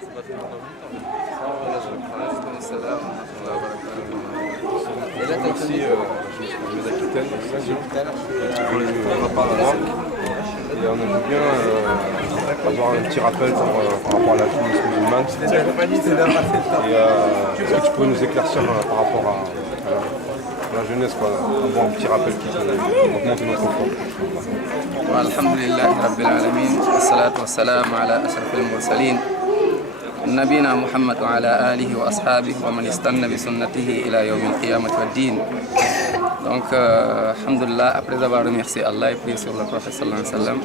Et là, tu aussi les Aquitaines, on n'a pas à Maroc. Et on aimerait bien avoir un petit rappel par rapport à la jeunesse musulmane. Et est-ce que tu pourrais nous éclaircir par rapport à la jeunesse, quoi, avoir un petit rappel qui peut augmenter notre foi. Alhamdulillah Rabbil Alamin, wassalatu wassalamu ala ashrafil mursalin, nabina Muhammad wa ala alihi wa ashabihi wa man istanna bi sunnatihi ila yawmil qiyamati wad din. Donc, alhamdulillah, après avoir remercié Allah et prié sur le prophète sallallahu alayhi wa sallam,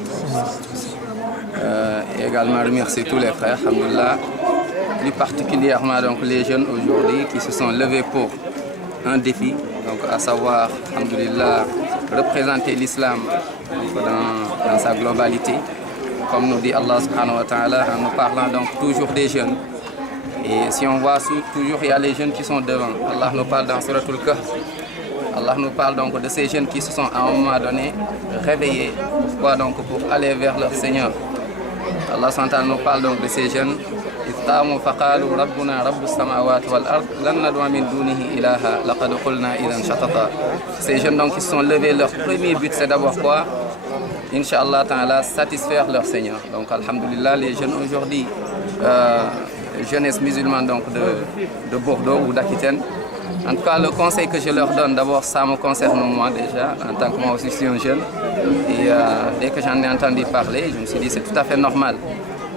et également remercier tous les frères, alhamdulillah, plus particulièrement donc, les jeunes aujourd'hui qui se sont levés pour un défi, donc à savoir, alhamdulillah, représenter l'islam dans sa globalité, comme nous dit Allah subhanahu wa ta'ala, en nous parlant donc toujours des jeunes. Et si on voit toujours, il y a les jeunes qui sont devant. Allah nous parle dans Suratul Kahf. Allah nous parle donc de ces jeunes qui se sont à un moment donné réveillés. Pourquoi donc? Pour aller vers leur Seigneur. Allah subhanahu wa ta'ala nous parle donc de ces jeunes. Istamu faqalu rabbuna rabbus samawati wal ard lan nad'a min dunihi ilaha laqad qulna idan shatata. Ces jeunes donc qui se sont levés, leur premier but c'est d'abord quoi? Inch'Allah ta'ala, satisfaire leur Seigneur. Donc alhamdulillah, les jeunes aujourd'hui, jeunesse musulmane donc de Bordeaux ou d'Aquitaine, en tout cas le conseil que je leur donne, d'abord ça me concerne moi déjà, en tant que moi aussi je suis un jeune. Et dès que j'en ai entendu parler, je me suis dit c'est tout à fait normal.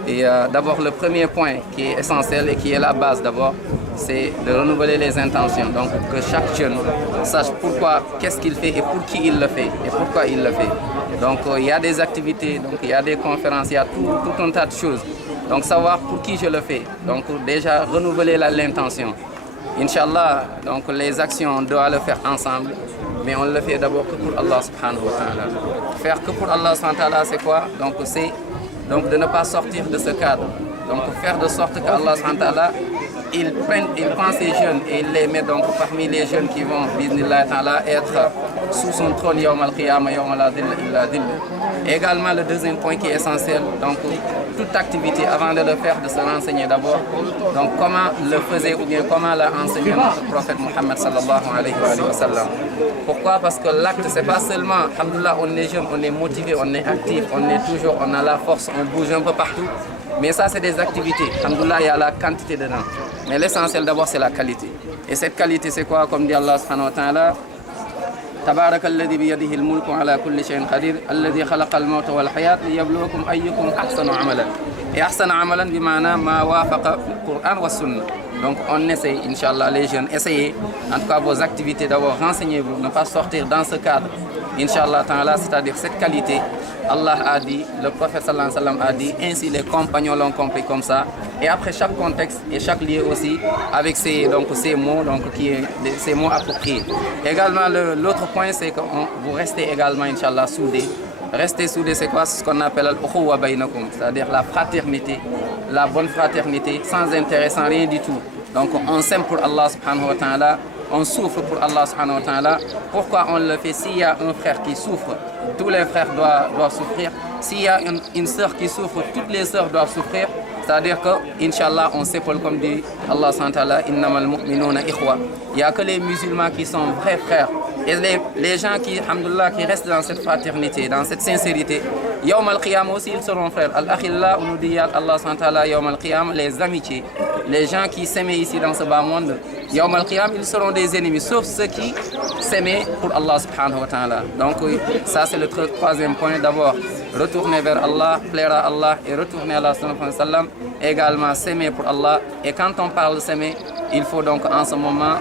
Et d'abord le premier point qui est essentiel et qui est la base d'abord, c'est de renouveler les intentions. Donc que chaque jeune sache pourquoi, qu'est-ce qu'il fait et pour qui il le fait et pourquoi il le fait. Donc il y a des activités, donc il y a des conférences, il y a tout un tas de choses. Donc savoir pour qui je le fais. Donc déjà renouveler l'intention. Inch'Allah, donc les actions on doit le faire ensemble, mais on le fait d'abord que pour Allah subhanahu wa ta'ala. Faire que pour Allah subhanahu wa ta'ala, c'est quoi? Donc c'est donc de ne pas sortir de ce cadre. Donc faire de sorte qu'Allah subhanahu wa ta'ala, il prend ces jeunes et il les met donc parmi les jeunes qui vont, bismillah ta'ala, être sous son trône yawm al-qiyamah, yawm la dhilla illa dhilla. Également le deuxième point qui est essentiel, donc toute activité, avant de le faire, de se renseigner d'abord. Donc comment le faisait ou bien comment l'a enseigné notre prophète Muhammad sallallahu alayhi wa sallam. Pourquoi? Parce que l'acte, c'est pas seulement, alhamdoulilah, on est jeune, on est motivé, on est actif, on a la force, on bouge un peu partout. Mais ça, c'est des activités. Alhamdoulilah, il y a la quantité dedans. Mais l'essentiel d'abord, c'est la qualité. Et cette qualité, c'est quoi? Comme dit Allah subhanahu wa ta'ala, تبارك الذي بيده الملك على كل شيء قدير الذي خلق الموت والحياة ليبلوكم أيكم أحسن عملا. Et أحسن عملا بمعنى ما وافق القرآن والسنة. Donc on essaye, Inch'Allah, les jeunes, essayez en tout cas vos activités d'abord, renseignez-vous, ne pas sortir dans ce cadre. Inch'Allah ta'ala, c'est-à-dire cette qualité, Allah a dit, le prophète sallallahu alayhi wa sallam a dit, ainsi les compagnons l'ont compris comme ça. Et après chaque contexte et chaque lieu aussi, avec ces mots, ces mots appropriés. Également, l'autre point, c'est que vous restez également, Inch'Allah, soudés. Rester soudés, c'est quoi? C'est ce qu'on appelle al-ukhuwa baynakum, c'est-à-dire la fraternité, la bonne fraternité, sans intérêt, sans rien du tout. Donc on s'aime pour Allah subhanahu wa ta'ala, on souffre pour Allah subhanahu wa ta'ala. Pourquoi on le fait? S'il y a un frère qui souffre, tous les frères doivent souffrir. S'il y a une sœur qui souffre, toutes les sœurs doivent souffrir. C'est-à-dire que, Inch'Allah, on s'épaule comme dit Allah subhanahu wa ta'ala, innamal mu'minuna ikhwa. Il n'y a que les musulmans qui sont vrais frères. Et les gens qui, alhamdoulilah, qui restent dans cette fraternité, dans cette sincérité, yawm al-qiyam aussi, ils seront frères. Al-akhillah, on nous dit Allah subhanahu wa ta'ala, yawm al-qiyam, les amitiés, les gens qui s'aimaient ici dans ce bas monde, yawm al-qiyam, ils seront des ennemis, sauf ceux qui s'aimaient pour Allah subhanahu wa ta'ala. Donc, ça, c'est le troisième point. D'abord, retourner vers Allah, plaire à Allah et retourner à Allah sallallahu alayhi wa sallam. Également, s'aimer pour Allah. Et quand on parle de s'aimer, il faut donc en ce moment,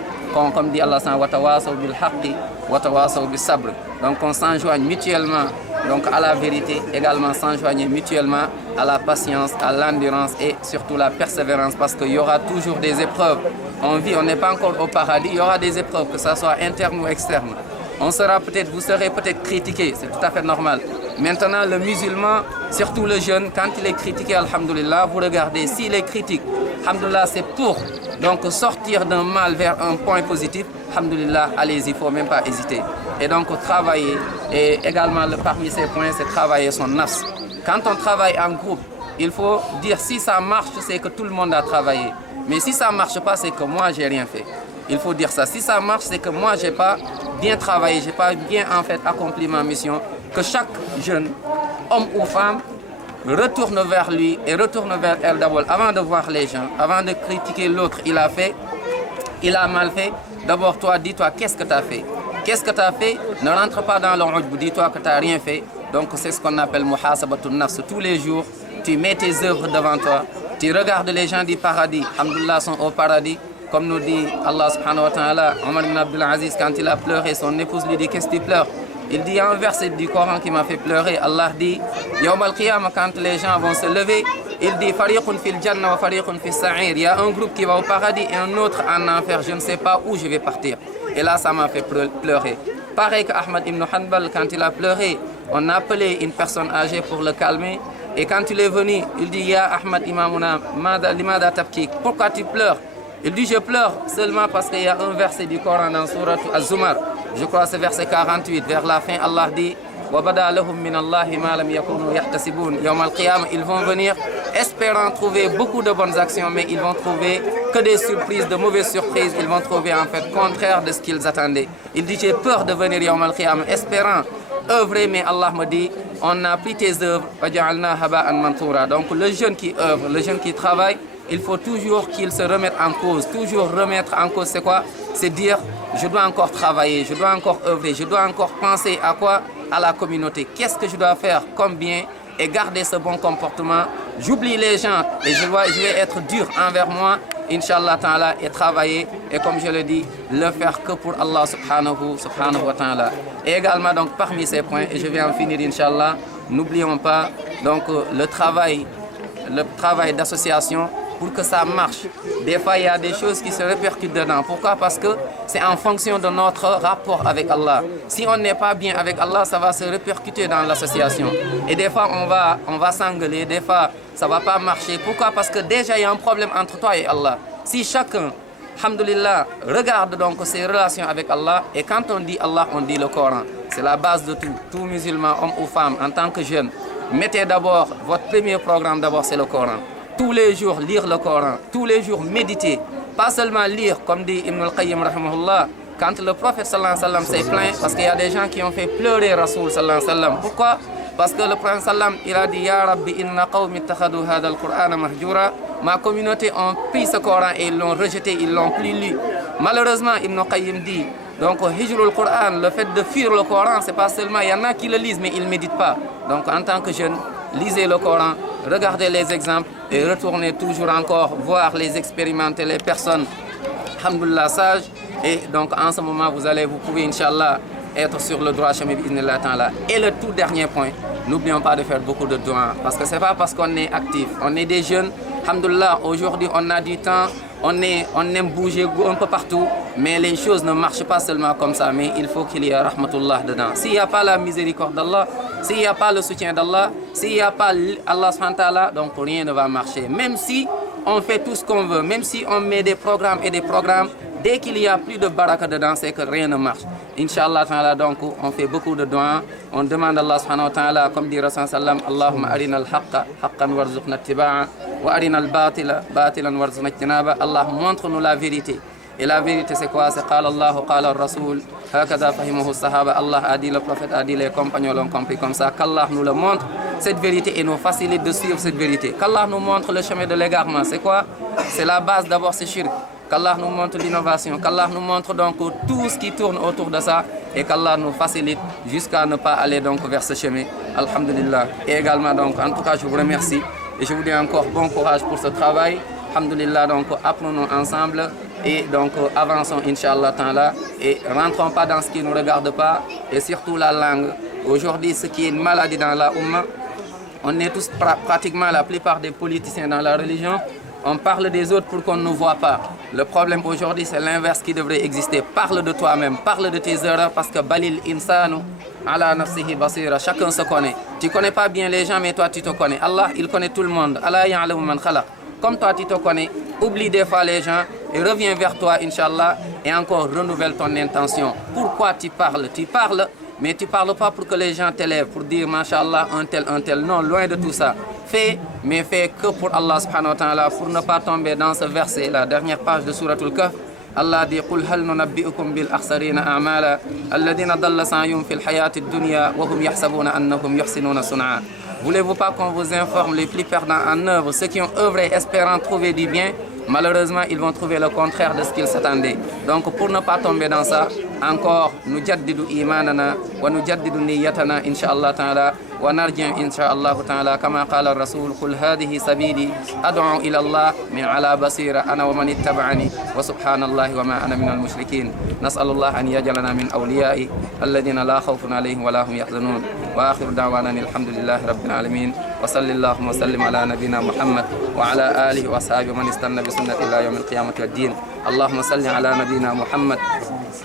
comme dit Allah, wa tawasaw bil haqqi wa tawasaw bis sabr. Donc on s'enjoigne mutuellement donc à la vérité, également s'enjoigner mutuellement à la patience, à l'endurance et surtout la persévérance, parce qu'il y aura toujours des épreuves. On vit, on n'est pas encore au paradis, il y aura des épreuves, que ce soit interne ou externe. Vous serez peut-être critiqué, c'est tout à fait normal. Maintenant, le musulman, surtout le jeune, quand il est critiqué, alhamdoulilah, vous regardez, s'il est critique, alhamdoulilah, c'est pour donc sortir d'un mal vers un point positif, alhamdoulilah, allez-y, il ne faut même pas hésiter. Et donc travailler, et également parmi ces points, c'est travailler son nafs. Quand on travaille en groupe, il faut dire si ça marche, c'est que tout le monde a travaillé. Mais si ça ne marche pas, c'est que moi, j'ai rien fait. Il faut dire ça. Si ça marche, c'est que moi, j'ai pas bien travaillé, j'ai pas bien en fait accompli ma mission. Que chaque jeune, homme ou femme, retourne vers lui et retourne vers elle d'abord avant de voir les gens, avant de critiquer l'autre. Il a fait, il a mal fait. D'abord, toi, dis-toi, qu'est-ce que tu as fait? Qu'est-ce que tu as fait? Ne rentre pas dans l'ujb, dis-toi que tu n'as rien fait. Donc, c'est ce qu'on appelle muhasabatun nafs. Tous les jours, tu mets tes œuvres devant toi. Tu regardes les gens du paradis, alhamdoulilah, sont au paradis. Comme nous dit Allah subhanahu wa ta'ala, Omar ibn Abdul Aziz, quand il a pleuré, son épouse lui dit, qu'est-ce que tu pleures? Il dit, il y a un verset du Coran qui m'a fait pleurer. Allah dit, Yawm al-Qiyamah, quand les gens vont se lever, il dit, Fariqun fil Jannah wa Fariqun fil Sa'ir. Il y a un groupe qui va au paradis et un autre en enfer. Je ne sais pas où je vais partir. Et là, ça m'a fait pleurer. Pareil qu'Ahmad ibn Hanbal, quand il a pleuré, on a appelé une personne âgée pour le calmer. Et quand il est venu, il dit, Ya Ahmad Imamuna, limada tabki, pourquoi tu pleures? Il dit, je pleure seulement parce qu'il y a un verset du Coran dans Surat Az-Zumar. Je crois que c'est verset 48. Vers la fin, Allah dit, وَبَدَا لَهُم مِّنَ اللَّهِ مَا لَمْ يَكُونُوا يَحْتَسِبُونَ يَوْمَ الْقِيَامَةِ. Ils vont venir espérant trouver beaucoup de bonnes actions, mais ils vont trouver que des surprises, de mauvaises surprises. Ils vont trouver en fait contraire de ce qu'ils attendaient. Il dit, j'ai peur de venir Yawm al-Qiyamah, espérant œuvrer, mais Allah me dit, on a pris tes œuvres, donc le jeune qui œuvre, le jeune qui travaille, il faut toujours qu'il se remette en cause. Toujours remettre en cause, c'est quoi? C'est dire, je dois encore travailler, je dois encore œuvrer, je dois encore penser à quoi? À la communauté. Qu'est-ce que je dois faire comme bien et garder ce bon comportement? J'oublie les gens et je vais être dur envers moi, Inch'Allah ta'ala, et travailler. Et comme je le dis, le faire que pour Allah subhanahu wa ta'ala. Et également, donc, parmi ces points, et je vais en finir, Inch'Allah, n'oublions pas donc, le travail d'association pour que ça marche. Des fois, il y a des choses qui se répercutent dedans. Pourquoi? Parce que c'est en fonction de notre rapport avec Allah. Si on n'est pas bien avec Allah, ça va se répercuter dans l'association. Et des fois, on va s'engueuler. Des fois, ça ne va pas marcher. Pourquoi? Parce que déjà, il y a un problème entre toi et Allah. Si chacun, alhamdoulilah, regarde donc ses relations avec Allah, et quand on dit Allah, on dit le Coran. C'est la base de tout. Tout musulman, homme ou femme, en tant que jeune, mettez d'abord, votre premier programme d'abord, c'est le Coran. Tous les jours, lire le Coran. Tous les jours, méditer. Pas seulement lire, comme dit Ibn al-Qayyim, rahimahullah, quand le prophète sallallahu alayhi wa sallam s'est plaint, parce qu'il y a des gens qui ont fait pleurer Rasoul sallallahu alayhi wa sallam. Pourquoi? Parce que le prophète sallallahu alayhi wa sallam, il a dit, Ya Rabbi, inna qawmi ittakhadhu hadha al-Qur'ana mahjura. Ma communauté a pris ce Coran et ils l'ont rejeté, ils l'ont plus lu. Malheureusement, Ibn al-Qayyim dit, donc, hijrul Coran, le fait de fuir le Coran, c'est pas seulement, il y en a qui le lisent, mais ils ne méditent pas. Donc, en tant que jeune, lisez le Coran, regardez les exemples et retournez toujours encore voir les expérimenter, les personnes, alhamdoulilah, sages. Et donc, en ce moment, vous pouvez, Inch'Allah, être sur le droit chemin bi'idhnillah ta'ala. Et le tout dernier point, n'oublions pas de faire beaucoup de doigts. Parce que c'est pas parce qu'on est actif, on est des jeunes, alhamdoulilah, aujourd'hui, on a du temps. On aime bouger un peu partout, mais les choses ne marchent pas seulement comme ça, mais il faut qu'il y ait rahmatullah dedans. S'il n'y a pas la miséricorde d'Allah, s'il n'y a pas le soutien d'Allah, s'il n'y a pas Allah subhanahu wa ta'ala, donc rien ne va marcher. Même si on fait tout ce qu'on veut, même si on met des programmes et des programmes, dès qu'il n'y a plus de baraka dedans, c'est que rien ne marche. Inch'Allah ta'ala, donc on fait beaucoup de doigts, on demande à Allah subhanahu wa ta'ala, comme dit Rasul sallam, Allahumma arina al-haqqa, haqqan warzuqna ittiba'a, wa arina al-batila, batilan warzuqna ijtinaba. Allah, montre-nous la vérité. Et la vérité c'est quoi? C'est qala Allahu, qala al-Rasul, hakada fahimuhu sahaba. Allah a dit, le prophète a dit, les compagnons l'ont compris comme ça. Qu'Allah nous le montre, cette vérité, et nous facilite de suivre cette vérité. Qu'Allah nous montre le chemin de l'égarement. C'est quoi? C'est la base d'abord, c'est shirk. Qu'Allah nous montre l'innovation, qu'Allah nous montre donc tout ce qui tourne autour de ça et qu'Allah nous facilite jusqu'à ne pas aller donc vers ce chemin. Alhamdulillah. Et également donc, en tout cas, je vous remercie et je vous dis encore bon courage pour ce travail. Alhamdulillah, donc apprenons ensemble et donc avançons Inch'Allah ta'ala et rentrons pas dans ce qui ne nous regarde pas et surtout la langue. Aujourd'hui, ce qui est une maladie dans la Ummah, on est tous pratiquement la plupart des politiciens dans la religion. On parle des autres pour qu'on ne nous voit pas. Le problème aujourd'hui, c'est l'inverse qui devrait exister. Parle de toi-même, parle de tes erreurs parce que balil insanu ala nafsihi basira. Chacun se connaît. Tu ne connais pas bien les gens, mais toi, tu te connais. Allah, il connaît tout le monde. Allah ya'lamu man khalaq. Comme toi, tu te connais, oublie des fois les gens et reviens vers toi, Inch'Allah, et encore renouvelle ton intention. Pourquoi tu parles? Tu parles, mais tu ne parles pas pour que les gens t'élèvent, pour dire, Masha'Allah, un tel. Non, loin de tout ça. fait, mais fait que pour Allah subhanahu wa ta'ala, pour ne pas tomber dans ce verset, la dernière page de Suratul Kahf. Allah dit قل هل ننبئكم بالأخسرين أعمالا الذين ضل سعيهم في الحياة الدنيا وهم يحسبون أنهم يحسنون صنعا. Voulez-vous pas qu'on vous informe les plus perdants en œuvre, ceux qui ont œuvré espérant trouver du bien? Malheureusement, ils vont trouver le contraire de ce qu'ils s'attendaient. Donc, pour ne pas tomber dans ça, encore, nous jaddidu imanana, wa nous jaddidu niyatana, insha'Allah ta'ala, wa narji'u insha'Allah ta'ala, kama qala ar-rasul, qul hadhihi sabili, ad'u ila Allah, min ala basira, ana wa man ittaba'ani, wa subhanallahi wa ma ana min al-mushrikin. Nas'alullah an yajalana min awliya'i, alladhina la khawfun alayhim wa la hum yahzanun. Wa akhiru da'wana alhamdulillahi rabbil alamin. Wa sallallahu wa sallim ala nabina Muhammad wa ala alihi wa ashabihi man istanna bi sunnati ila yawm al-qiyamati wad-din. Allahumma salli ala nabina Muhammad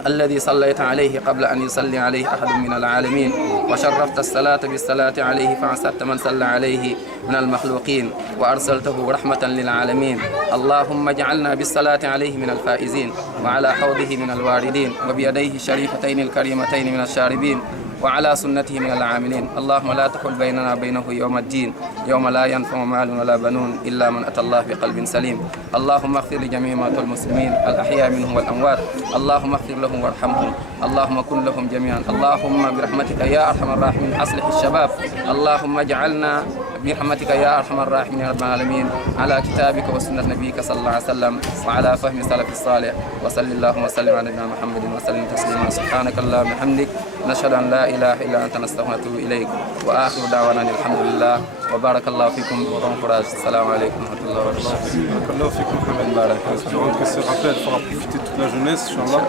الذي صليت عليه قبل أن يصلي عليه أحد من العالمين وشرفت الصلاة بالصلاة عليه فعسرت من صلى عليه من المخلوقين وأرسلته رحمة للعالمين. اللهم اجعلنا بالصلاة عليه من الفائزين وعلى حوضه من الواردين وبيديه الشريفتين الكريمتين من الشاربين وعلى سنته من العاملين. اللهم لا تحل بيننا بينه يوم الدين يوم لا ينفع مال ولا بنون إلا من أتى الله بقلب سليم. اللهم اغفر لجميع موتى المسلمين الأحياء منهم والأموات. اللهم اغفر لهم وارحمهم. اللهم كن لهم جميعا. اللهم برحمتك يا أرحم الراحمين أصلح الشباب. اللهم اجعلنا برحمتك يا أرحم الراحمين يا رب العالمين على كتابك وسنة نبيك صلى الله عليه وسلم وعلى فهم سلف الصالح. وصل اللهم وسلم على نبينا محمد وسلم تسليما. سبحانك اللهم وبحمدك نشهد أن لا إله إلا أنت نستغفرك ونتوب إليك. وآخر دعوانا الحمد لله وبارك الله فيكم. Bon courage. Salam alaikum wa rahmatullahi wa barakatuh. Barakallahu fikum Mohamed Barak. Espérons que ce rappel fera profiter toute la jeunesse, Inch'Allah.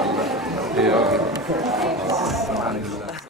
Et